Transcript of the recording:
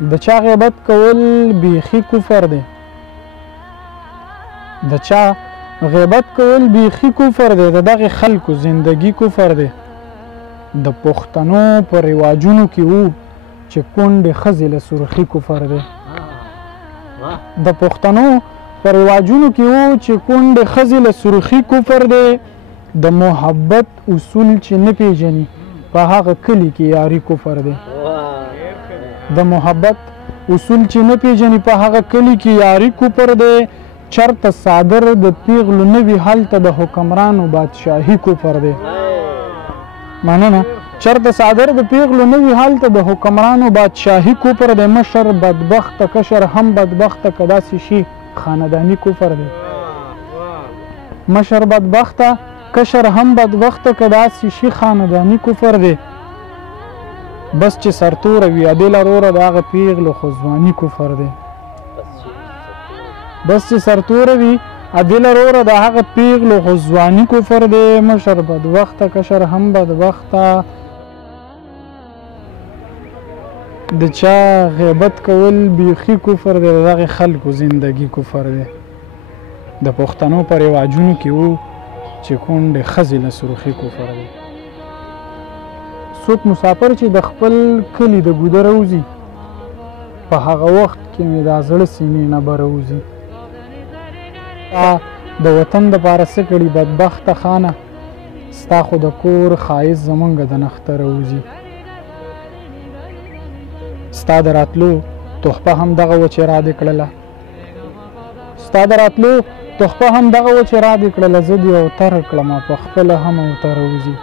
د چا غیبت کول بیخي کفر دی. د چا غیبت کول بیخي کفر دی. د دغې خلکو زندگی کفر دی. د پښتنو په رواجونو کې وو چې کونډې ښځې له سرخي کفر دی. د پښتنو په رواجونو کې وو چې کونډې ښځې له سرخي کفر دی. د محبت اصول چې نه پیژني په هغه کلي کې یاري کفر دی. د محبت اصول چې نه پیژني په هغه کلي کې یاري کفر دی. چرته صادر د پیغلو نه وي هلته د حکمرانو بادشاهي کفر دی. مننه. چرته صادر د پیغلو نه وي هلته د حکمرانو بادشاهي کفر دی. مشر بدبخته کشر هم بدبخته که داسې شي خانداني کفر دی. مشر بدبخته کشر هم بدبخته که داسې شي خانداني کفر دی. بس چې سرتوره وي عدل وروره د هغه پیغلو خو ځواني کفر دی. بس چې سرتوره وي عدل وروره د هغه پیغلو خو ځواني کفر دی. مشر بدبخته کشر هم بدبخته. د چا غیبت کول بیخي کفر دی. د دغې خلکو زندگی کفر دی. د پښتنو په رواجونو کې وو چې کونډې ښځې له سرخي کفر دی. څوک مسافر چې د خپل کلي د ګودره وځي په هغه وخت کې مې دا زړه سیمې نه بره وځي. د وطن دپاره څه کړي بدبخته خانه ستا خو د کور ښایست زمونږ د نښتره وځي. ستا د راتلو تحفه هم دغه وه چې را دې کړله. ستا د راتلو تحفه هم دغه وه چې را دې کړله. زه دې اوتره کړمه په خپله هم اوتره وځي.